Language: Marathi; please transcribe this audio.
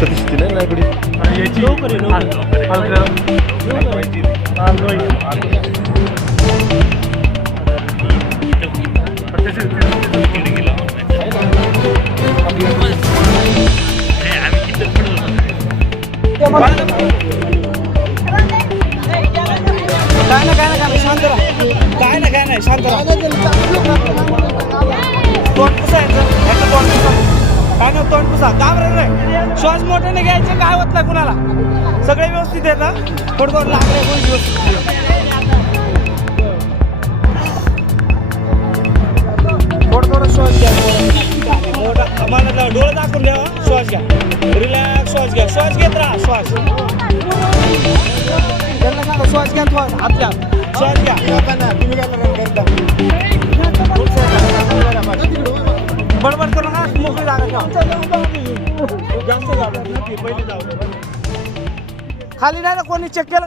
मस्त दिसते ना लाकडी याची काय ना काय ना काय शांत राहा. काय ना काय नाही शांत राहा. तोंड तोंड पुसा नाही का बरं रे श्वास मोठ्याने घ्यायचे काय होत नाही कुणाला? सगळे व्यवस्थित आहे ना थोडं थोडं लागले कोणी व्यवस्थित. थोडं थोडं श्वास घ्या. मोठा मला डोळे दाखवून द्या श्वास घ्या. रिलॅक्स श्वास घ्या. श्वास घेत राहा श्वास. त्यांना सांगा श्वास घ्या थोडा हात घ्या. श्वास घ्या. बडबड करू नका मोकळी जागा ठेवा. जास्त जागा. खाली नाही ना कोणी चेक केलं